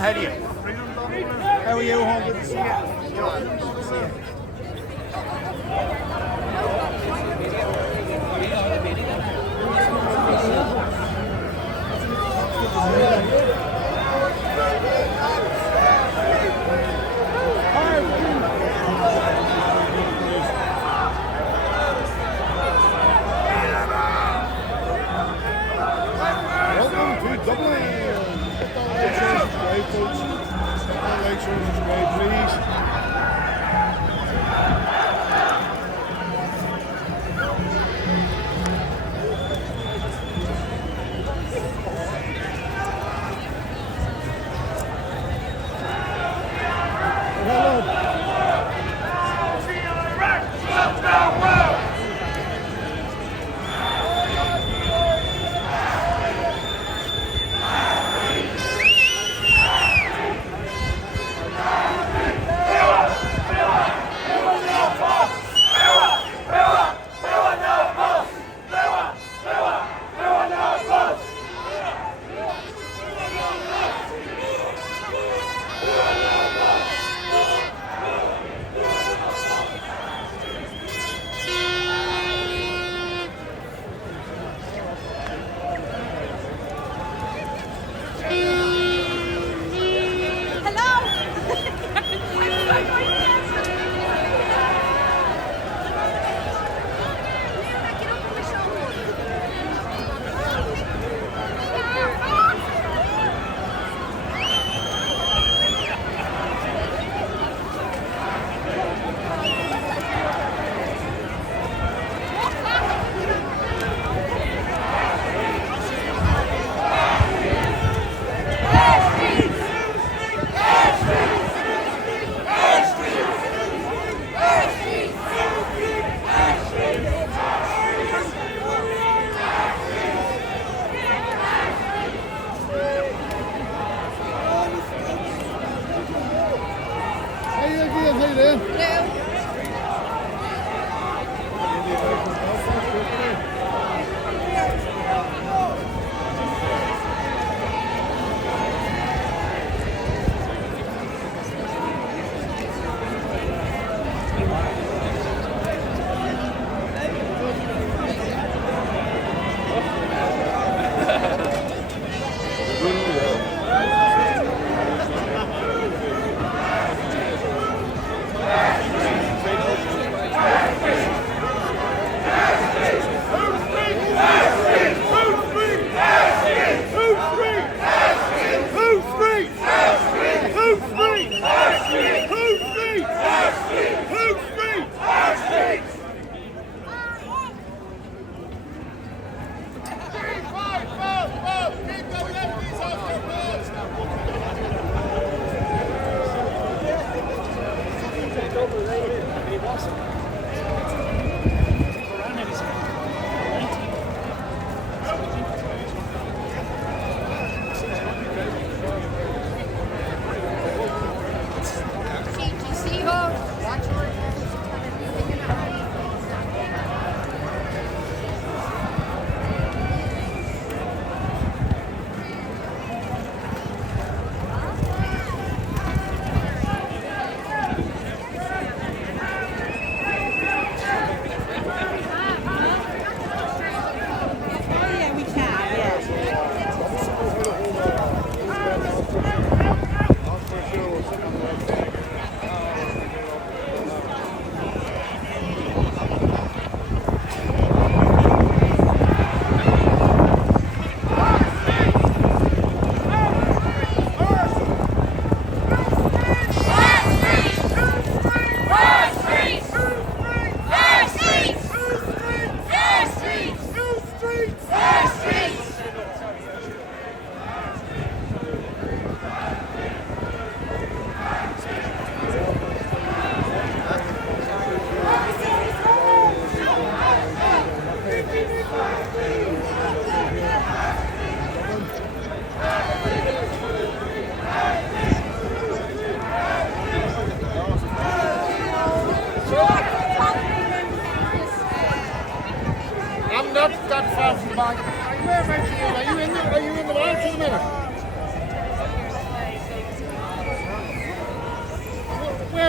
Ahead of you. How are you, home? Good to see you. Good to see you. Welcome to Dublin. Great, folks. Like churches, great, please.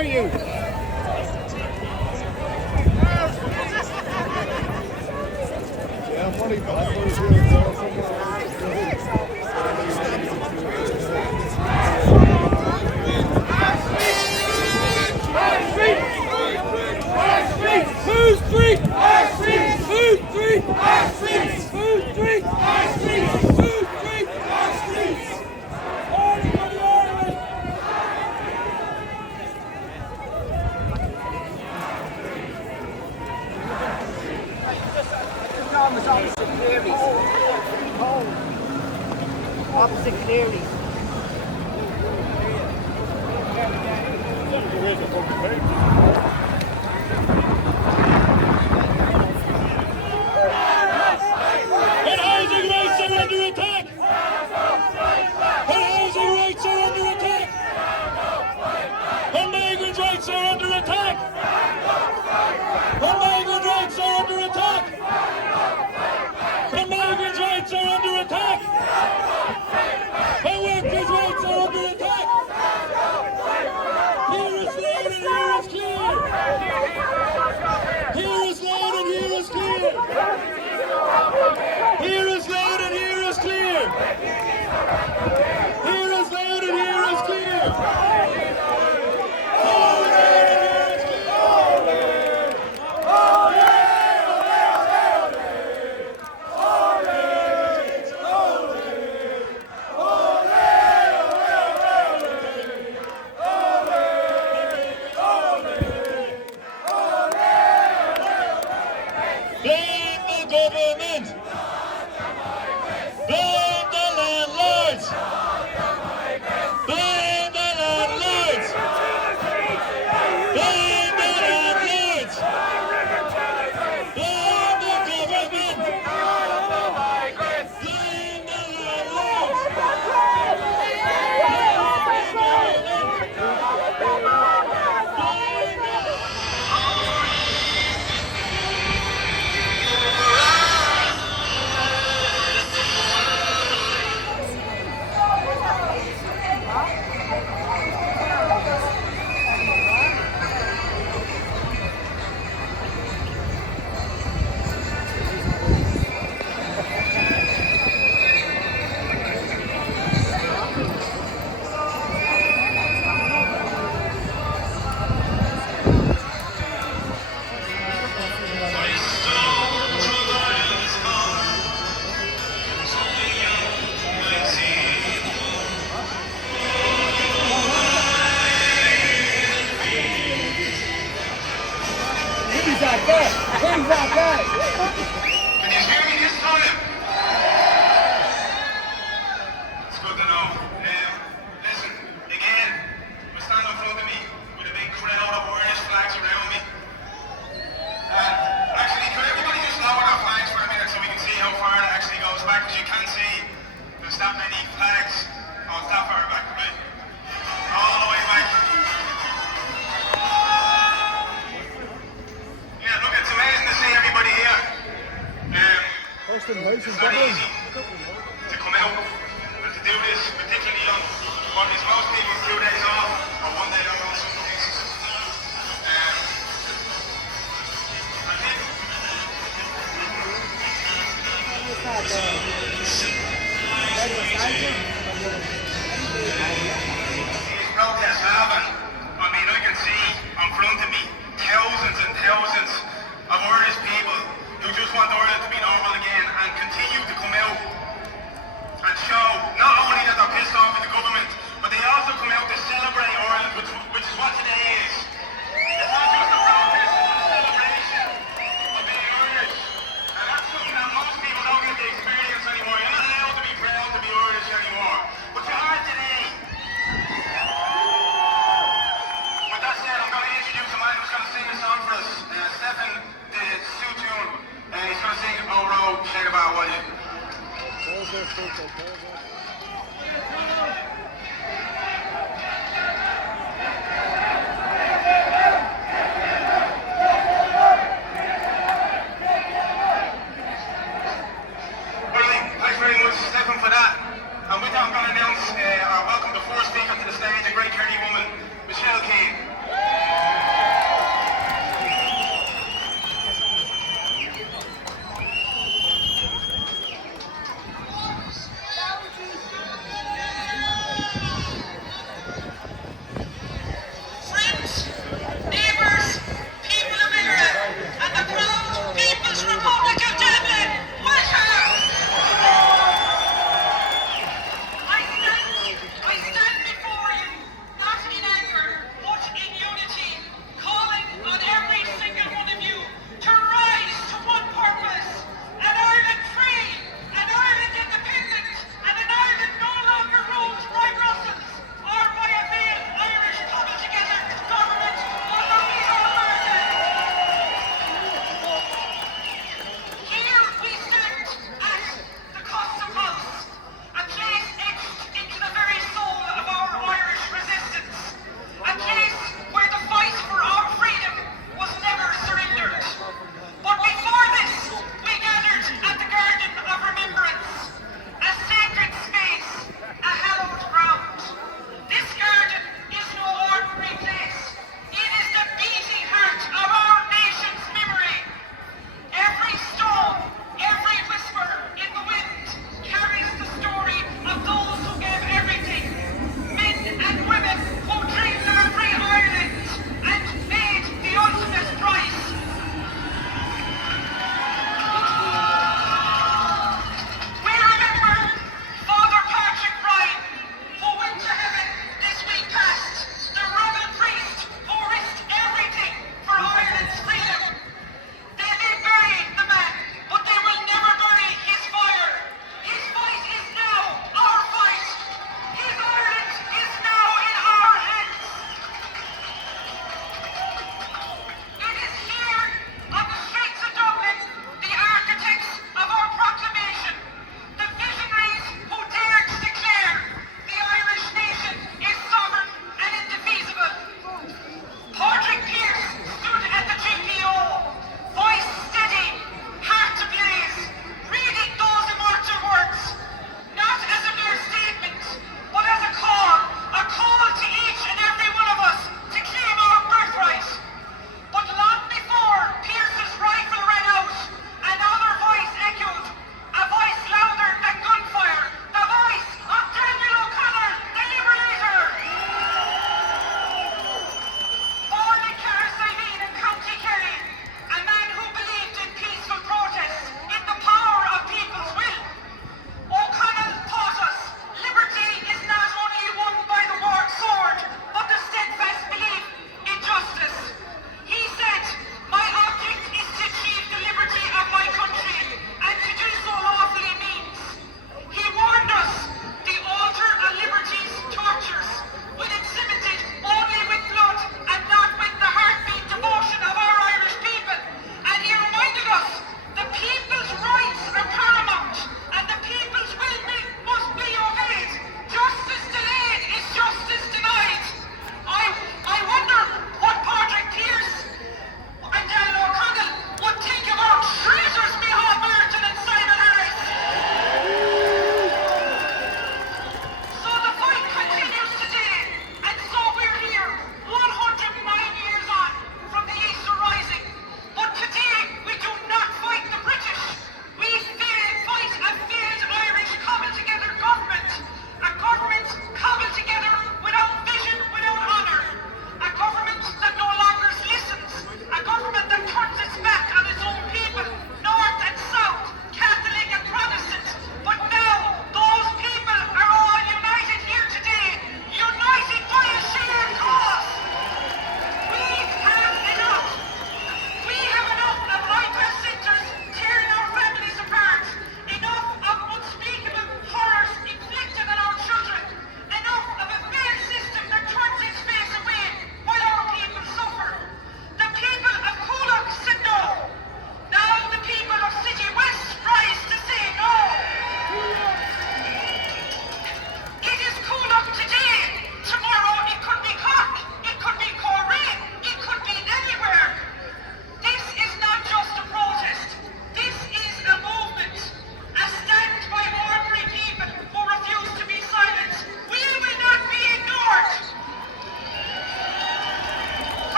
are you? Opposite clearly. Housing rights are under attack! Housing rights are under attack! Migrant rights are under attack! Migrant rights are under attack! Migrant rights are under attack! Workers' rights are under attack! Here is loud and here is clear! Here is loud and here is clear! Here is loud and here is clear! Here is loud and here is clear! Blame the government! Blame the landlords! Blame the landlords! Blame the landlords! Blame the government! Blame the landlords! First invitation, It's not Dublin. easy to come out and to do this, particularly on what is most people's 2 days off or 1 day off on some cases. I think these protests happen. I mean, I can see in front of me thousands and thousands of Irish people who just want Ireland to be normal again and continue to come out and show not only that they're pissed off with the government, but they also come out to celebrate Ireland, which is what today is. It's not just a protest, it's a celebration of being Irish. And that's something that most people don't get to experience anymore. You're not allowed to be proud to be Irish anymore. But you are today. With that said, I'm going to introduce a man who's going to sing a song for us. Stefan, the Sioux tune. He's going to sing "Oh Road, Shake About What You." Thanks very much, Stefan, for that. And with that, I'm going to announce our welcome the first speaker to the stage, a great Kerry woman, Michelle Keane.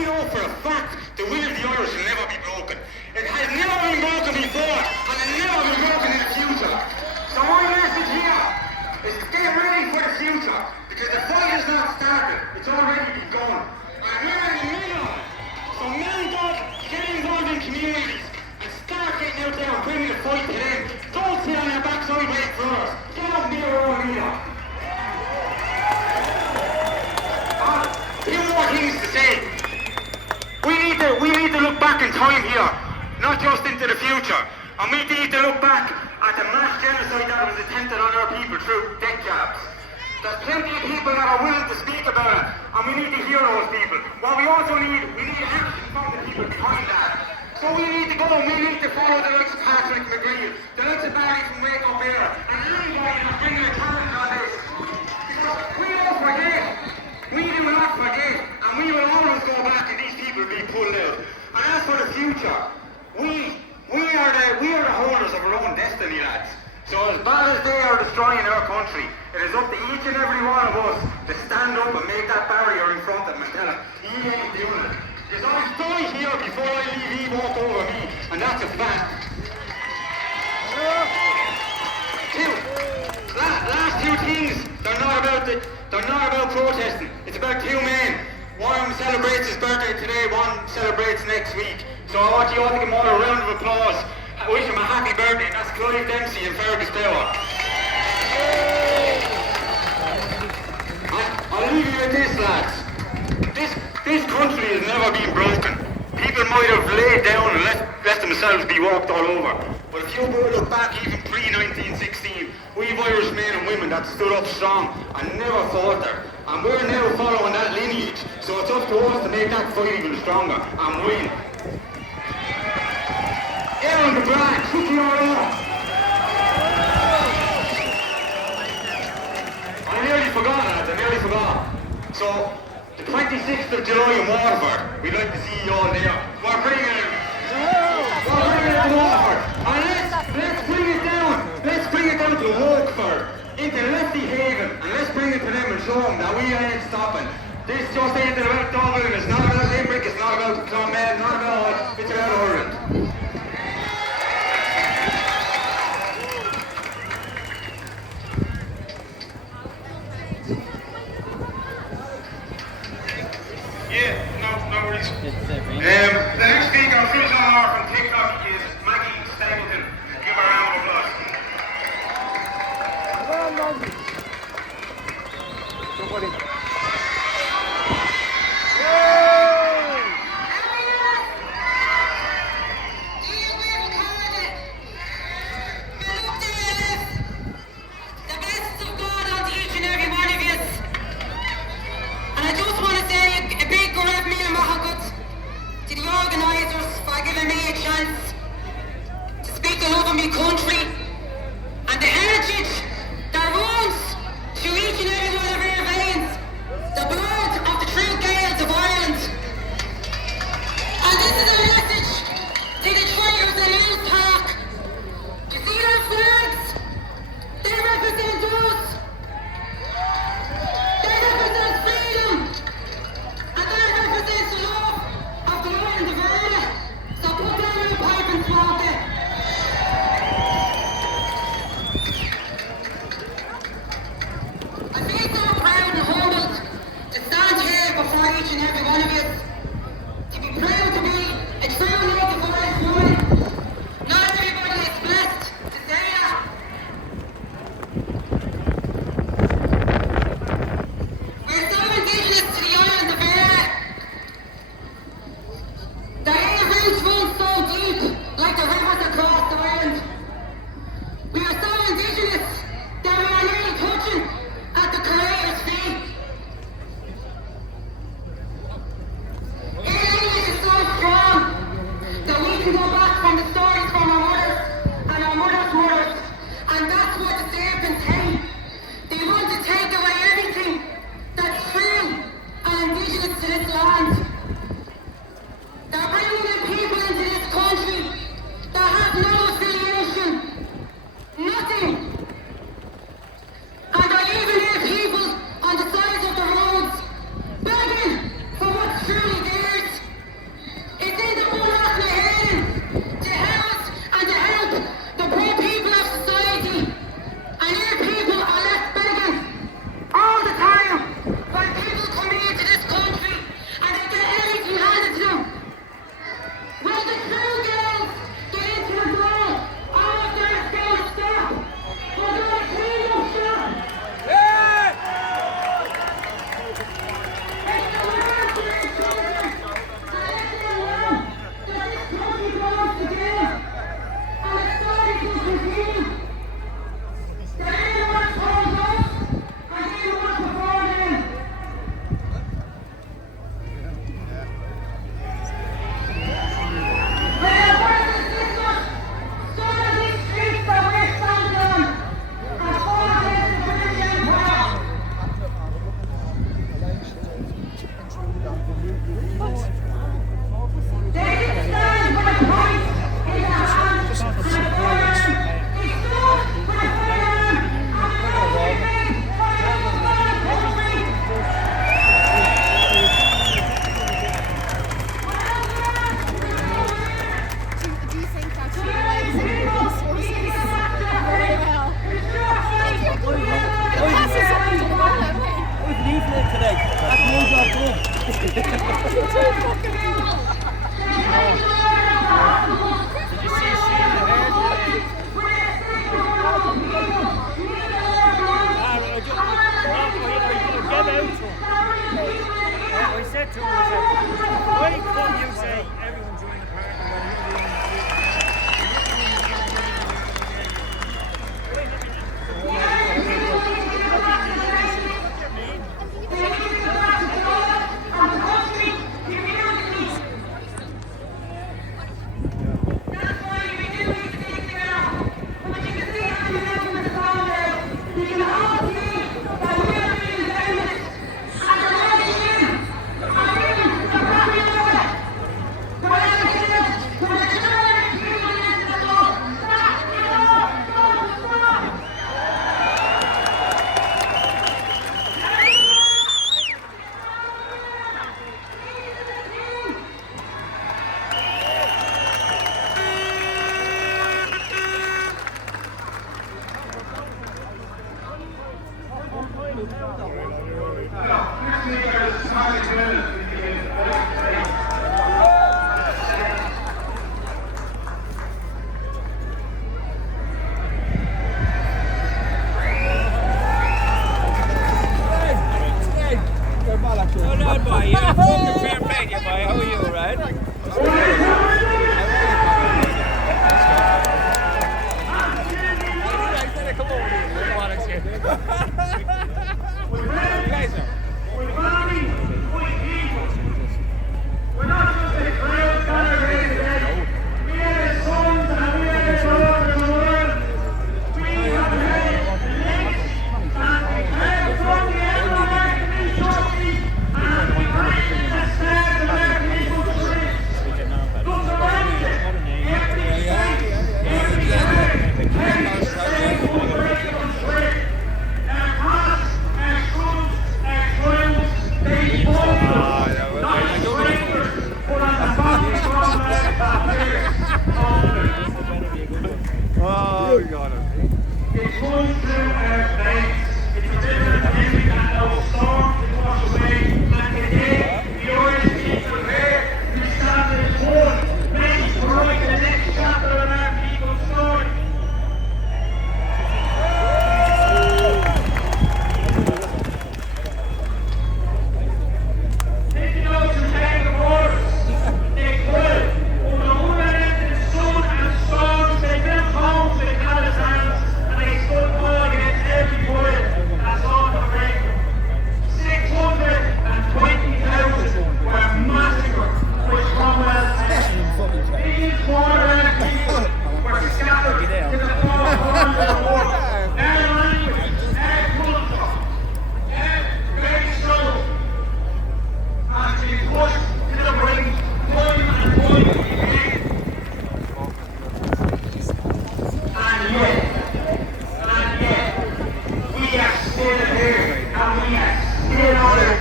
we know for a fact the will of the Irish will never be broken. It has never been broken before, and it will never be broken in the future. So my message here is to get ready for the future, because the fight has not started, it's already begun. And we're in the middle of it. So man God, get involved in communities and start getting out there and bringing the fight to them. Don't sit on your backside waiting for us. Get out and be your own leader. Few more things to say. We need to look back in time here, not just into the future. And we need to look back at the mass genocide that was attempted on our people through death jabs. There's plenty of people that are willing to speak about it, and we need to hear those people. What we also need action from the people behind that. So we need to go and we need to follow the likes of Patrick McGree, the likes of Barry from Wake Up Air, and anybody that's bringing a challenge on this. Because we don't forget. We do not forget, and we will always go back and these people will be pulled out. And as for the future, we are the holders of our own destiny, lads. So as bad as they are destroying our country, it is up to each and every one of us to stand up and make that barrier in front of them and tell them, he ain't doing it. Because I've died here before I leave, he walk over me, and that's a fact. Last two things, they're not about protesting. It's about two men. One celebrates his birthday today, one celebrates next week. So I want you all to give him all a round of applause. I wish him a happy birthday, and that's Clive Dempsey and Fergus Power. I'll leave you with this, lads. This country has never been broken. People might have laid down and let themselves be walked all over. But if you look back even pre-1916, we've Irish men and women that stood up strong and never faltered. And we're now following that lineage. So it's up to us to make that fight even stronger and win. Aaron the Brand, kick you all off. I nearly forgot, lads, I nearly forgot. So, the 26th of July in Waterford, we'd like to see you all there. We're bringing it to Waterford. And let's bring it down to Waterford, into Lefty Haven, and let's bring it to them and show them that we ain't stopping. This just ain't about Dublin, it's not about Limerick, it's not about Clonmel, not about it's about Ireland. No worries. The next speaker on Finish on Our from TikTok is Maggie Stapleton. Give her a round of applause. Somebody. Country and the heritage that runs through each and every one of our veins, the blood of the true Gaels of Ireland. And this is a message to the traitors in Mills Park. You see their flags? They represent us. They represent freedom. And that represents the love of the island of Ireland. So put down your pipe Oh, we got it. It's going through our veins. It's a bit of an epidemic that now storms to wash away. And today, the Irish people here, we stand in court, ready to write the next chapter of our people's story. Taking notes and taking orders. They could. On the one hand, the sun and storms, they built homes, they had his hands, and they stood tall against every word that's on the radio. 620,000 were massacred by Cromwell's men. These borderland people were scattered to the four corners of the world. Their language, their culture, their very soul has been pushed to the brink time and time again. And yet, we are still here, and we are still on it.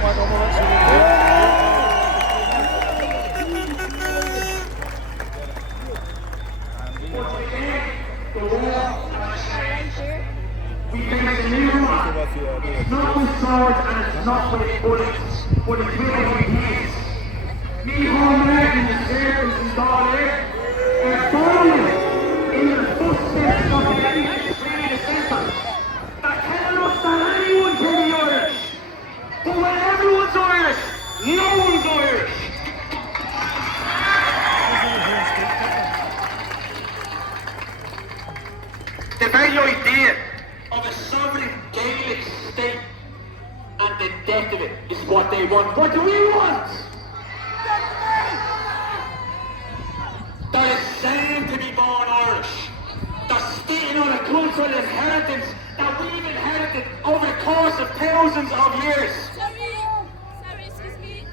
Once again, the war has changed. We face a new one. It's not with swords and it's not with bullets, but it's with ideas. Me home Americans, servants and daughters are following in the footsteps of the elite predecessors. They're telling us that anyone can be Irish. But when everyone's Irish, no one's Irish. The very idea of a sovereign Gaelic state and the death of it is what they want. What do we want? They're ashamed to be born Irish. They're spitting on a cultural inheritance that we've inherited over the course of thousands of years. Sorry, excuse me.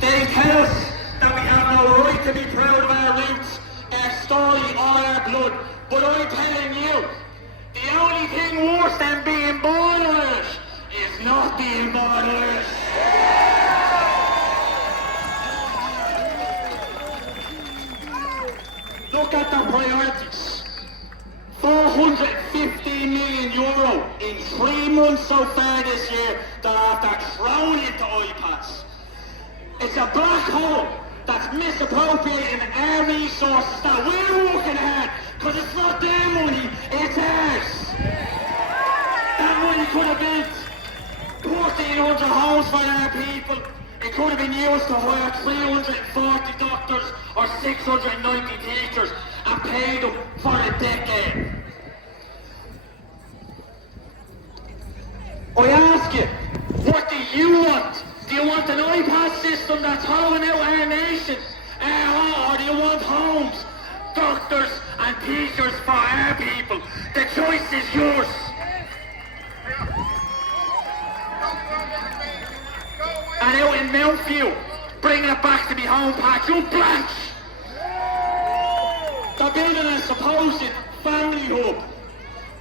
They tell us that we have no right to be proud of our roots, our story, or our blood. But I'm telling you, the only thing worse than being born Irish is not being born Irish. Look at the priorities. 450 million euro in 3 months so far this year that after thrown into iPads. It's a black hole that's misappropriating our resources that we're working hard, because it's not their money, it's ours. That money could have built 1,400 homes for our people. It could have been used to hire 340 doctors or 690 teachers and pay them for a decade. I ask you, what do you want? Do you want an iPad system that's hollowing out our nation? Or do you want homes, doctors and teachers for our people? The choice is yours. And out in Mount bringing it back to me home patch, you blanch! They're building a supposed family hub.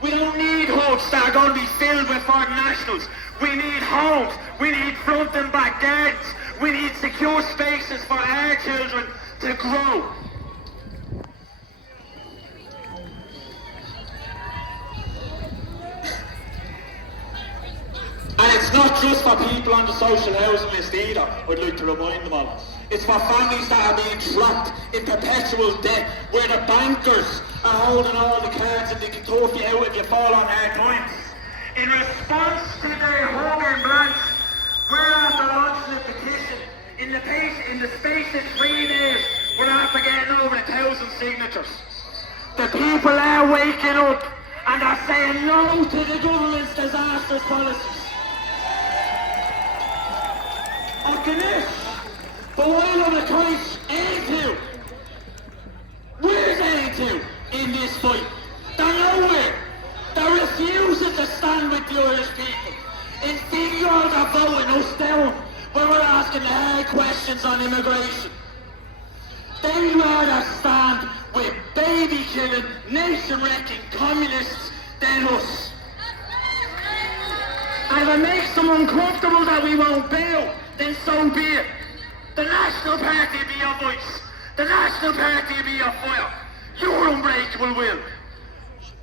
We don't need hubs that are going to be filled with foreign nationals. We need homes. We need front and back gardens. We need secure spaces for our children to grow. And it's not just for people on the social housing list either, I'd like to remind them all. It's for families that are being trapped in perpetual debt, where the bankers are holding all the cards and they can tough you out if you fall on hard times. In response to their home in blanks, we're after launching a petition in In the space of 3 days, we're after getting over 1,000 signatures. The people are waking up and are saying no to the government's disastrous policies. Of Ganesh, but while on the choice, A2. Where's A2 in this fight? They're nowhere. They're refusing to stand with the Irish people. Instead, you're voting us down when we're asking the hard questions on immigration. They'd rather stand with baby-killing, nation-wrecking communists than us. And if it makes them uncomfortable that we won't bail, then so be it. The National Party will be your voice. The National Party will be your fire. Your unbreakable will.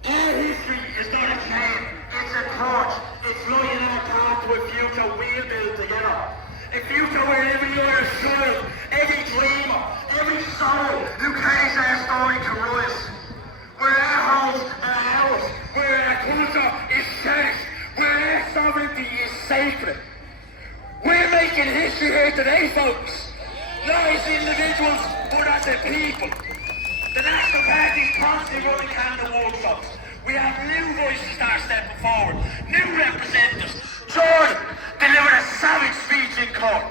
Our history is not a chain, it's a torch. It's lighting our path to a future we'll build together. A future where every Irish child, every dreamer, every soul who carries our story can rise. Where our homes are ours, where our culture is cherished, where our sovereignty is sacred. We're making history here today, folks. Not as individuals, but as a people. The National Party is constantly running candle workshops. We have new voices that are stepping forward, new representatives. Jordan delivered a savage speech in court.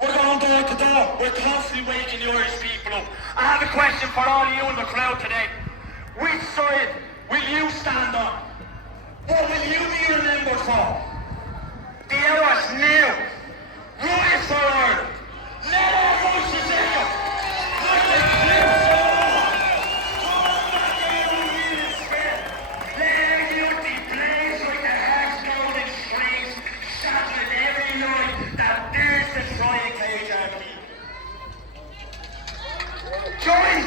We're going door to door. We're constantly waking the Irish people up. I have a question for all of you in the crowd today. Which side will you stand on? What will you be remembered for? The hour is now. Rise for Ireland. Let our voices echo. Like the cliffs of Omaha. Storm back every wind and spirit. Let our unity blaze like the heart's golden streams, shattering every lie that dares to try and cage our people. Join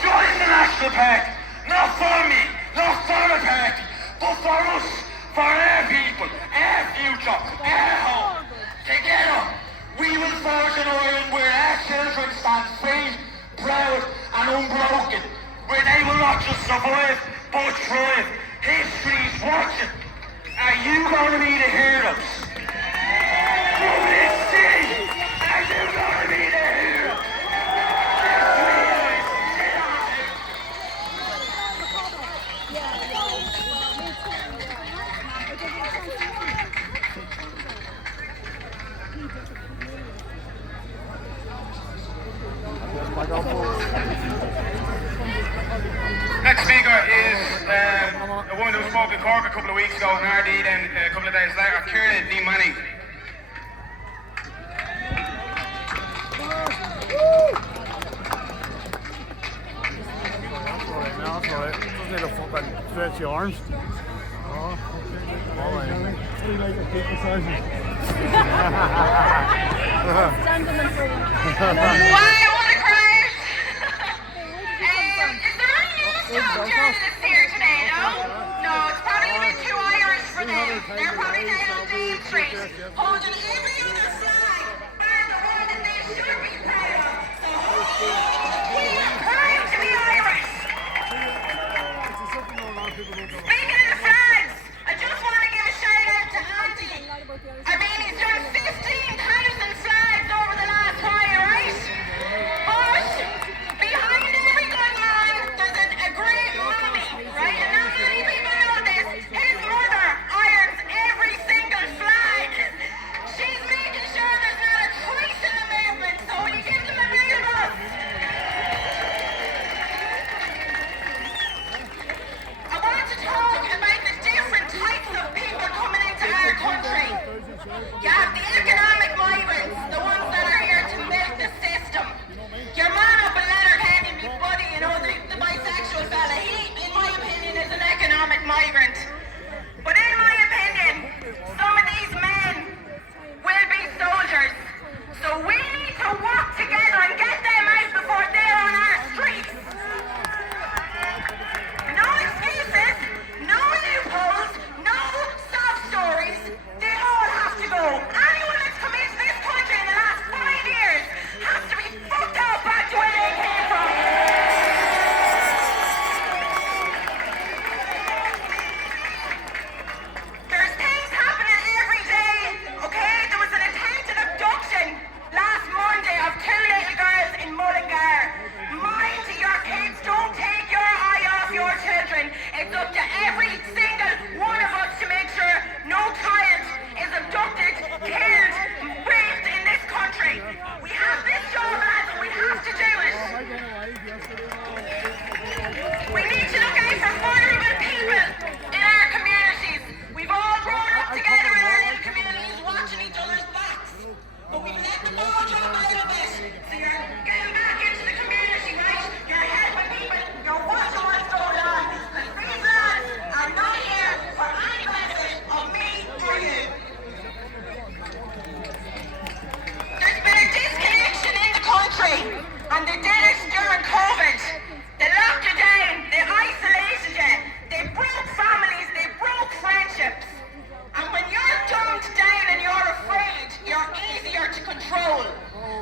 the National Party. Not for me, not for the party, but for us, for our people, our future, our home. Together, we will forge an Ireland where our children stand free, proud and unbroken, where they will not just survive, but thrive. History's watching. Are you going to be the heroes? Dublin City, are you going to be the heroes? Next speaker is a woman who spoke in Cork a couple of weeks ago, and RD then a couple of days later, Kieran D. Manning. That's alright. Just need to fucking stretch your arms. Oh, alright. Pretty like a kick exercise. Stand them in front. Why, what a crowd! Is there any news journalists here today, no? No, it's probably a bit too Irish for them. They're probably down on Dame Street, holding every other flag, bar the one that they should be proud of. So we are proud to be Irish. Speaking of the flags, I just want to give a shout out to Andy. I mean, he's done 15,000 flags over the last while, right? And they did it during COVID. They locked you down, they isolated you, they broke families, they broke friendships. And when you're dumbed down and you're afraid, you're easier to control.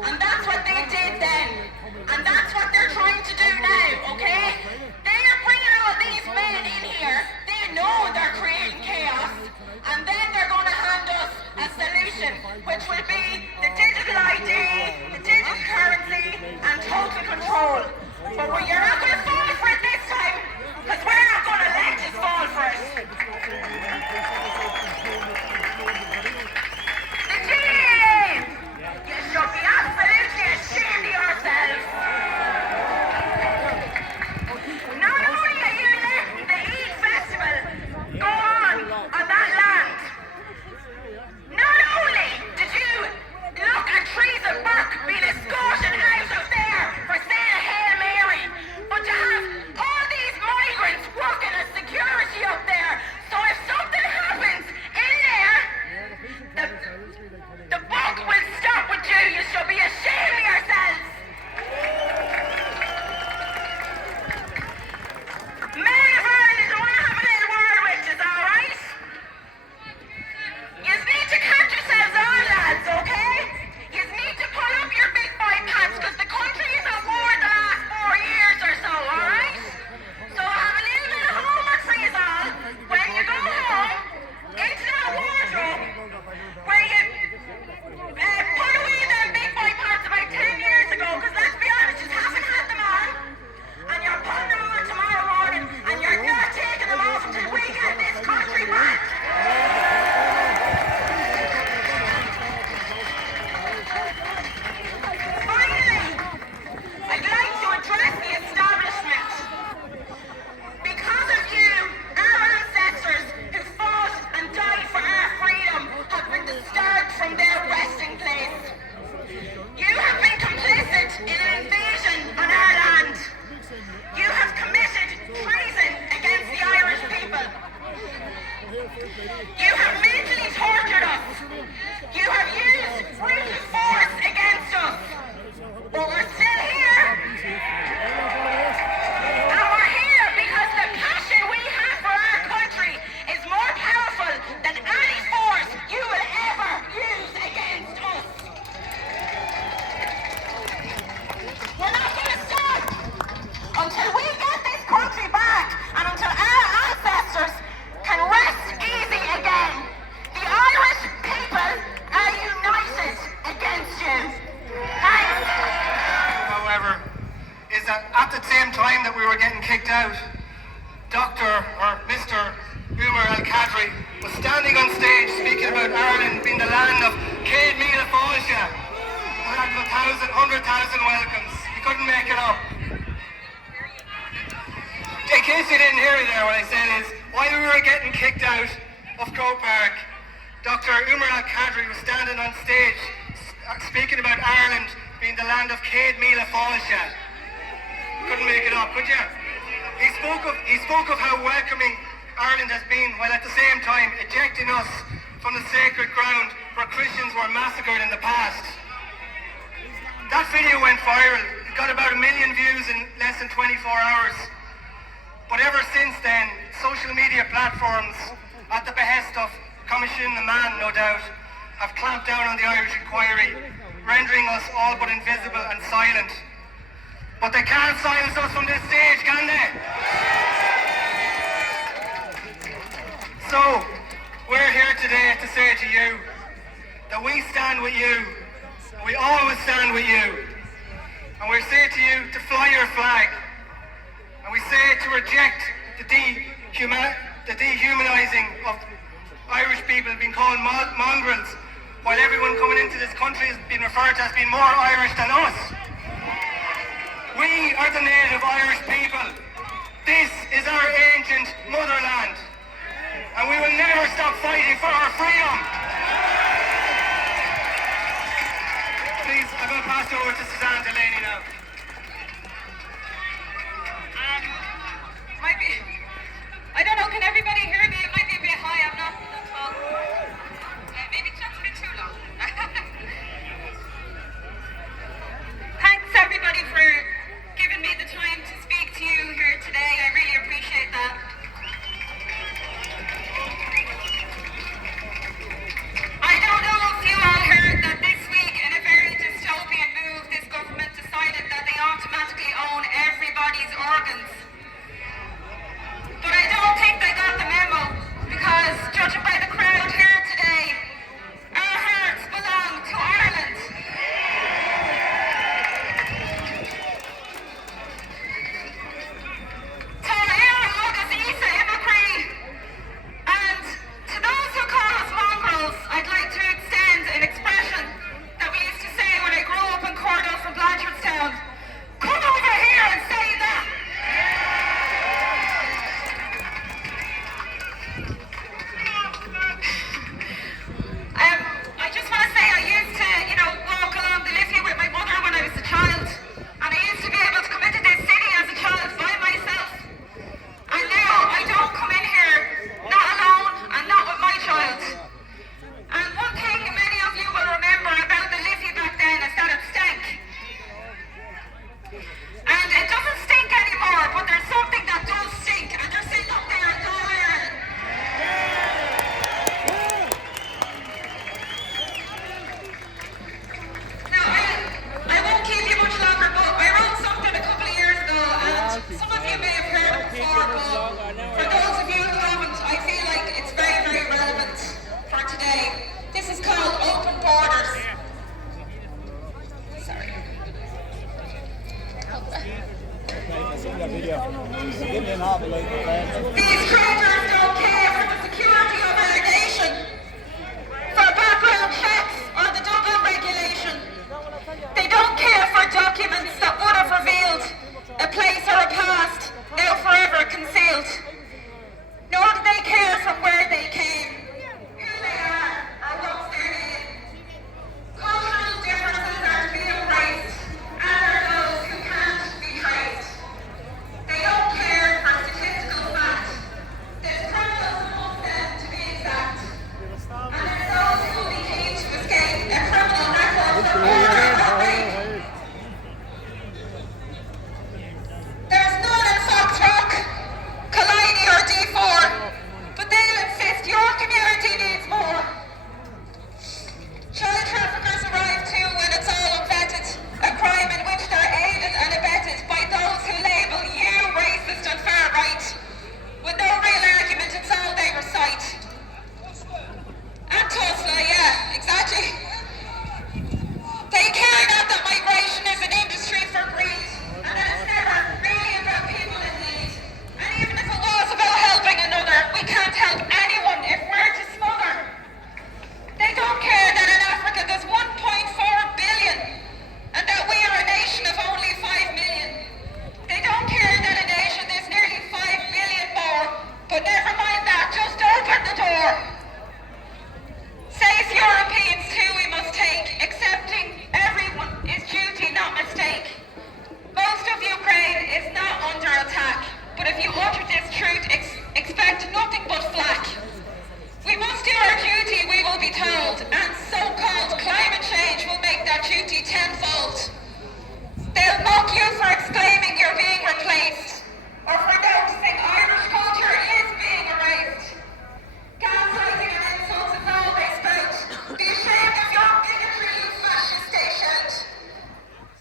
And that's what they did then. And that's what they're trying to do now, okay? They are bringing all these men in here. They know they're creating chaos. And then they're going to hand us a solution, which will be the digital ID, the digital currency, and total control. But you're not going to fall for it this time, because we're not going to let you fall for it. The team! You should be absolutely ashamed of yourselves. Not only are you letting the Eid Festival go on that land, not only did you look at Teresa Burke being escorted out of there for saying a Hail Mary, but to have all these migrants working as security up there, so if something happens in there, the buck will stop with you. You should be ashamed of yourselves. Men of Ireland, I want to have a little word with you, alright? You need to catch yourselves on, lads, okay? You need to pull up your big boy pants, because the country is at war the last 4 years or so, alright? So I have a little bit of homework for you all. When you go home, into that wardrobe, where you put away them big boy pants about 10 years ago, because let's be honest, you haven't had them on, and you're putting them on tomorrow morning, and you're not taking them off until we get this country back. Finally, I'd like to address the establishment. Because of you, our ancestors who fought and died for our freedom have been disturbed from their resting place. You have been complicit in an invasion on our land. You have committed treason against the Irish people. You have mentally tortured us. You have used brutal force against us. But we're still here. And we're here because the passion we have for our country is more powerful than any force you will ever use against us. We're not going to stop until we get this country back and until our ancestors can rest easy again. The Irish people are united against you. Thanks. However, is that at the same time that we were getting kicked out, Mr. Umar Al-Kadri was standing on stage speaking about Ireland being the land of Céad Míle Fáilte, the land of 100,000 welcomes. He couldn't make it up. In case you didn't hear me there, what I said is, while we were getting kicked out of Croke Park, Dr. Umar Al-Kadri was standing on stage speaking about Ireland being the land of Céad Míle Fáilte. Couldn't make it up, could you? He spoke of how welcoming Ireland has been, while at the same time ejecting us from the sacred ground where Christians were massacred in the past. That video went viral. It got about 1 million views in less than 24 hours. But ever since then, social media platforms, at the behest of Commission the Man, no doubt, have clamped down on the Irish inquiry, rendering us all but invisible and silent. But they can't silence us from this stage, can they? So, we're here today to say to you that we stand with you. We always stand with you. And we say to you to fly your flag. And we say to reject the dehumanizing of Irish people being called mongrels, while everyone coming into this country has been referred to as being more Irish than us. We are the native Irish people. This is our ancient motherland. And we will never stop fighting for our freedom. Please, I'm going to pass it over to Suzanne Delaney now. I don't know, can everybody hear me? It might be a bit high, I'm not tall. Maybe just a bit too long. Thanks everybody for These traitors don't care for the security of our nation, for background checks or the Dublin regulation. They don't care for documents that would have revealed a place or a past now forever concealed. Nor do they care from where they came, who they are, or what's their name. Cultural differences are to be embraced, as are those who can't be traced. They don't care for statistical fact. There's criminals amongst them, to be exact. And there's those who will be keen to escape a criminal record for murder or rape. There's none in Foxrock, Killiney or D4, but they'll insist your community needs more. Child traffickers arrive too when it's all unvetted, a crime in which they're aided and abetted by those who label you racist and far right. With no real argument, it's all they recite. And Tulsa, yeah, exactly. They care not that migration is an industry for greed, and that it's never really about people in need. And even if it was about helping another, we can't help anyone if we're to smother. They don't care that in Africa there's 1.4 billion, and that we are a nation of only 5 million. They don't care that in Asia there's nearly 5 billion more, but never mind that, just open the door. Safe Europeans too we must take, accepting everyone is duty, not mistake. Most of Ukraine is not under attack, but if you utter this truth, expect nothing but flack. We must do our duty, we will be told, and so-called climate change will make that duty tenfold. They'll mock you for exclaiming you're being replaced, or for noticing Irish culture is being erased. Gaslighting and insults is all they spout. Be ashamed of your bigotry, you fascist state.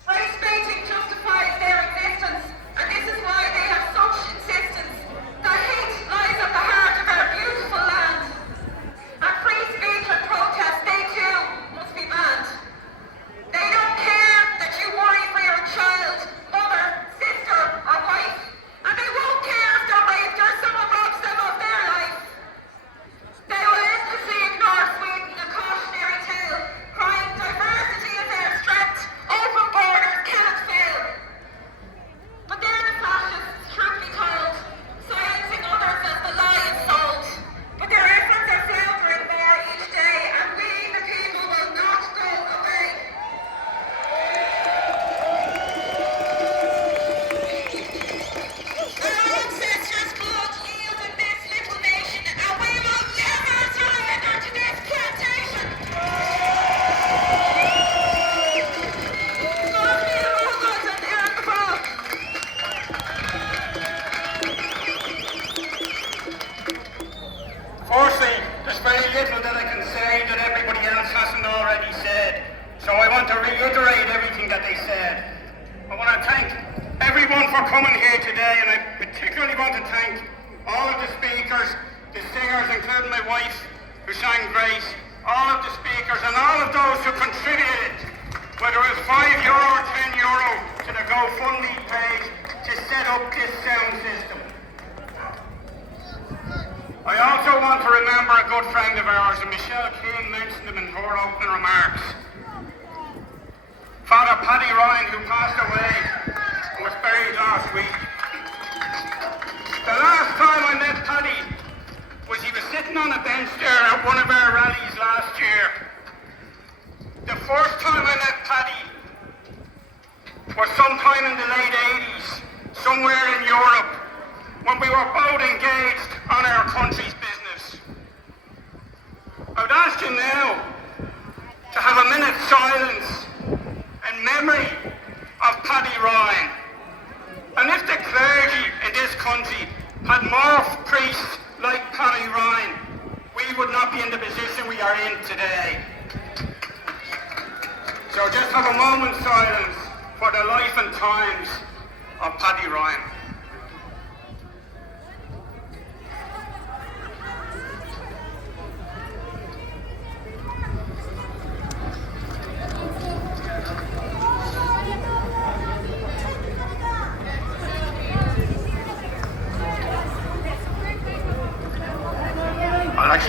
Race baiting justifies their existence, and this is why they have such insistence that hate lies at the heart of our beautiful land. And free speech and protest, they too must be banned. They don't care that you worry for your child, mother, sister, or wife, and they won't care if they're raped or someone robs them of their life. They will endlessly ignore Sweden, a cautionary tale, crying diversity is their strength, open borders can't fail. But they're the fascists, truth be told, silencing others as the lie is sold. But their efforts are floundering more each day, and we, the people, will not go away. Our ancestors' blood yielded this little nation, and we will never surrender to this plantation. God be among us and Aaron the Frog. Firstly, there's very little that I can say that everybody else hasn't already said. So I want to reiterate everything that they said. I want to thank everyone for coming here today, and I particularly want to thank all of the speakers, the singers, including my wife, who sang Grace, all of the speakers, and all of those who contributed, whether it was €5 or €10 to the GoFundMe page to set up this sound system. I also want to remember a good friend of ours, and Michelle Keane mentioned him in her opening remarks. Father Paddy Ryan, who passed away and was buried last week. The last time I met Paddy was he was sitting on a bench there at one of our rallies last year. The first time I met Paddy was sometime in the late 80s, somewhere in Europe, when we were both engaged on our country's business. I would ask you now to have a minute's silence in memory of Paddy Ryan. And if the clergy in this country had more priests like Paddy Ryan, we would not be in the position we are in today. So just have a moment's silence for the life and times of Paddy Ryan.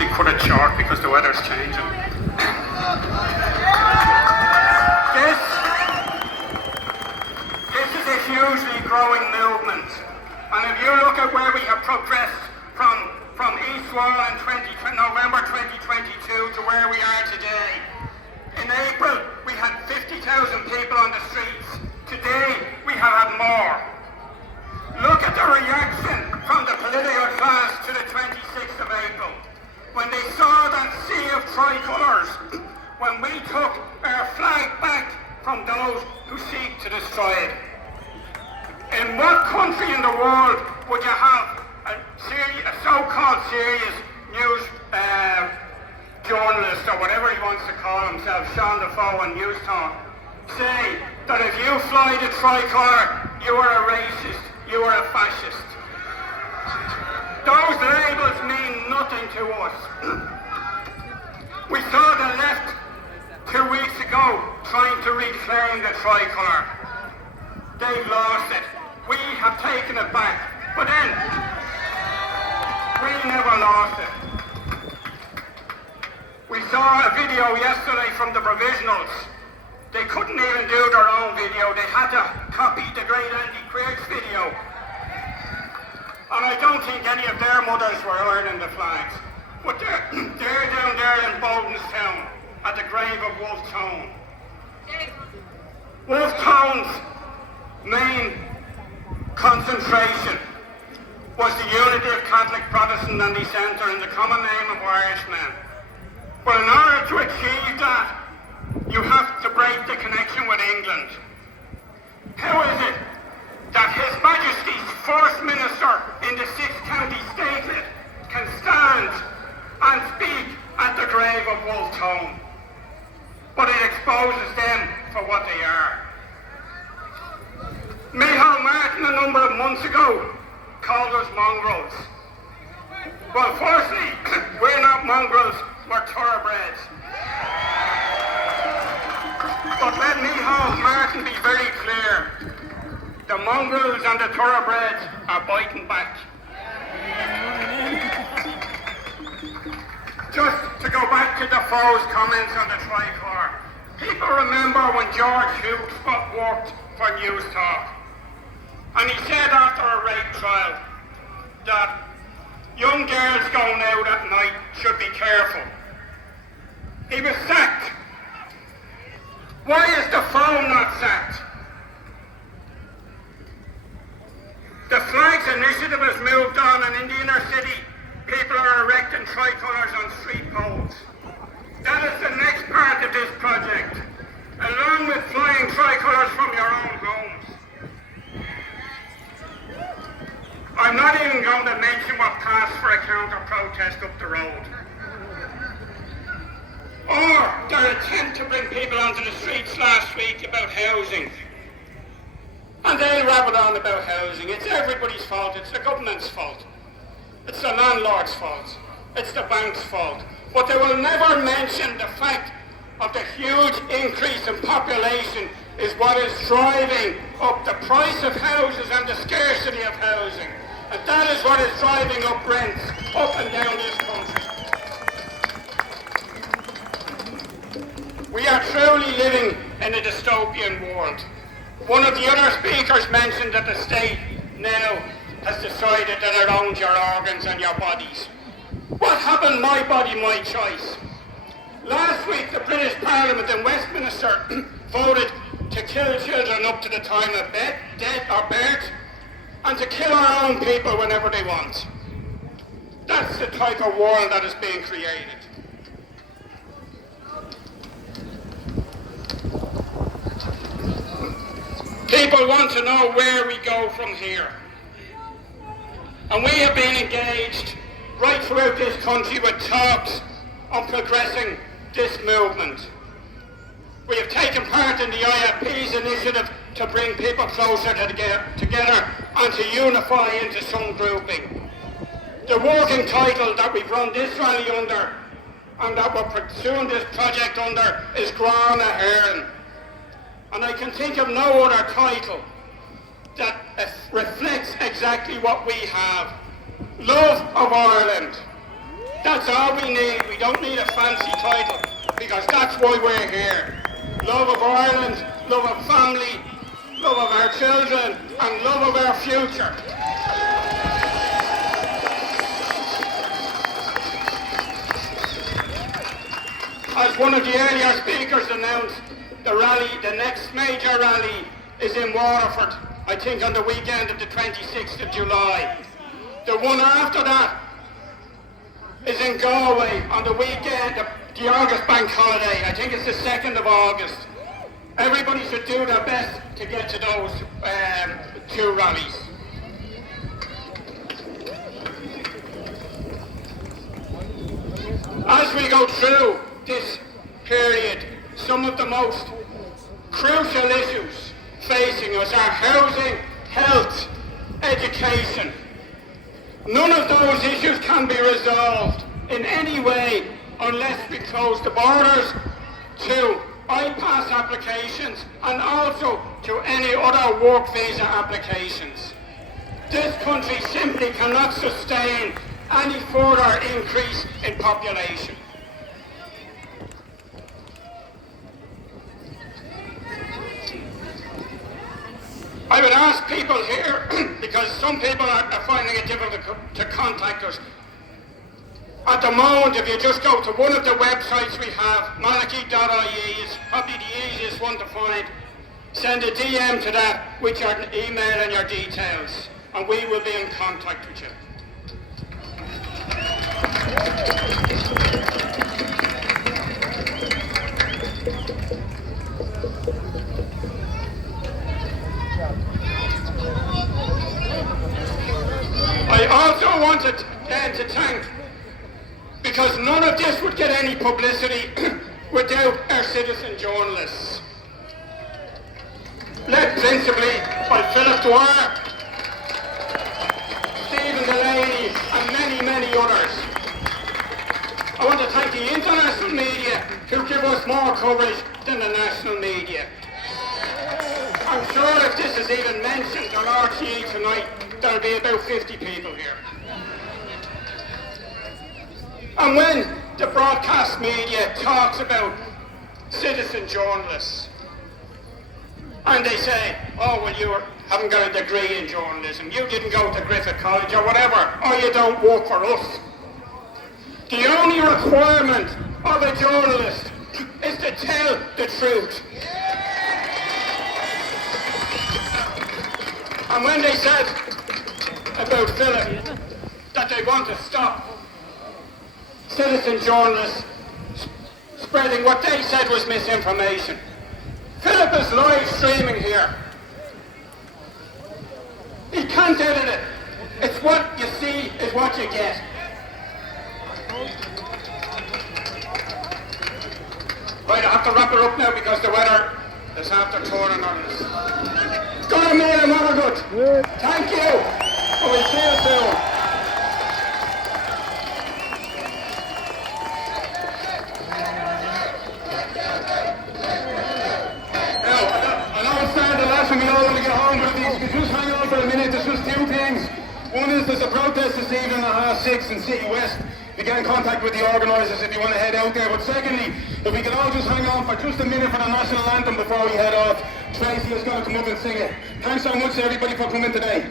actually cut it short because the weather's changing. This is a hugely growing movement. And if you look at where we have progressed from East Wall in November 2022 to where we are today. In April, we had 50,000 people on the streets. Today, we have had more. Look at the reaction from the political class to the 26th of April. When they saw that sea of tricolours, when we took our flag back from those who seek to destroy it. In what country in the world would you have a so-called serious news journalist, or whatever he wants to call himself, Sean Defoe on News Talk, say that if you fly the tricolour, you are a racist, you are a fascist? Those labels mean nothing to us. We saw the left 2 weeks ago trying to reclaim the tricolour. They've lost it. We have taken it back. But then, we never lost it. We saw a video yesterday from the Provisionals. They couldn't even do their own video. They had to copy the great Andy Quirk's video. And I don't think any of their mothers were ironing the flags. But they're down there in Boldenstown at the grave of Wolfe Tone. Wolfe Tone's main concentration was the unity of Catholic, Protestant and Dissenter in the common name of Irishmen. But in order to achieve that, you have to break the connection with England. How is it that His Majesty's First Minister in the 6-county statelet can stand and speak at the grave of Wolfe Tone? But it exposes them for what they are. Micheál Martin a number of months ago called us mongrels. Well, firstly, we're not mongrels, we're thoroughbreds. But let Micheál Martin be very clear. The mongrels and the thoroughbreds are biting back. Just to go back to Defoe's comments on the tricolour. People remember when George Hughes worked for News Talk. And he said after a rape trial that young girls going out at night should be careful. He was sacked. Why is Defoe not sacked? The Flags Initiative has moved on, and in the inner city, people are erecting tricolours on street poles. That is the next part of this project, along with flying tricolours from your own homes. I'm not even going to mention what passed for a counter-protest up the road. Or their attempt to bring people onto the streets last week about housing. And they'll rabble on about housing. It's everybody's fault. It's the government's fault. It's the landlord's fault. It's the bank's fault. But they will never mention the fact of the huge increase in population is what is driving up the price of houses and the scarcity of housing. And that is what is driving up rents up and down this country. We are truly living in a dystopian world. One of the other speakers mentioned that the state now has decided that it owns your organs and your bodies. What happened, my body, my choice? Last week, the British Parliament in Westminster voted to kill children up to the time of death or birth, and to kill our own people whenever they want. That's the type of world that is being created. People want to know where we go from here. And we have been engaged right throughout this country with talks on progressing this movement. We have taken part in the IFP's initiative to bring people closer together and to unify into some grouping. The working title that we've run this rally under and that we're pursuing this project under is Grán a Héireann. And I can think of no other title that reflects exactly what we have. Love of Ireland, That's all we need. We don't need a fancy title, because that's why we're here. Love of Ireland, love of family, love of our children, and love of our future. As one of the earlier speakers announced, the next major rally is in Waterford, I think on the weekend of the 26th of July. The one after that is in Galway on the weekend of the August bank holiday. I think it's the 2nd of August. Everybody should do their best to get to those two rallies. As we go through this period, some of the most crucial issues facing us are housing, health, education. None of those issues can be resolved in any way unless we close the borders to bypass applications and also to any other work visa applications. This country simply cannot sustain any further increase in population. I would ask people here, because some people are finding it difficult to contact us. At the moment, if you just go to one of the websites we have, monarchy.ie is probably the easiest one to find. Send a DM to that with your email and your details, and we will be in contact with you. I also wanted to thank, because none of this would get any publicity without our citizen journalists, led principally by Philip Dwyer, Stephen Delaney, and many, many others. I want to thank the international media who give us more coverage than the national media. I'm sure if this is even mentioned on RTE tonight, there'll be about 50 people here. And when the broadcast media talks about citizen journalists, and they say, oh, well, you haven't got a degree in journalism, you didn't go to Griffith College or whatever, or you don't work for us. The only requirement of a journalist is to tell the truth. And when they said about Philip that they want to stop citizen journalists spreading what they said was misinformation, Philip is live streaming here. He can't edit it. It's what you see is what you get. Right, I have to wrap it up now because the weather is after turning on us. Go on, Neil, and have a good. Thank you. And we'll see you soon. Now, I know it's starting to last and we all want to get home, but if you could just hang on for a minute, there's just two things. One is there's a protest this evening at 6:30 in City West. You get in contact with the organisers if you want to head out there. But secondly, if we could all just hang on for just a minute for the national anthem before we head off. Tracy is going to come up and sing it. Thanks so much to everybody for coming today.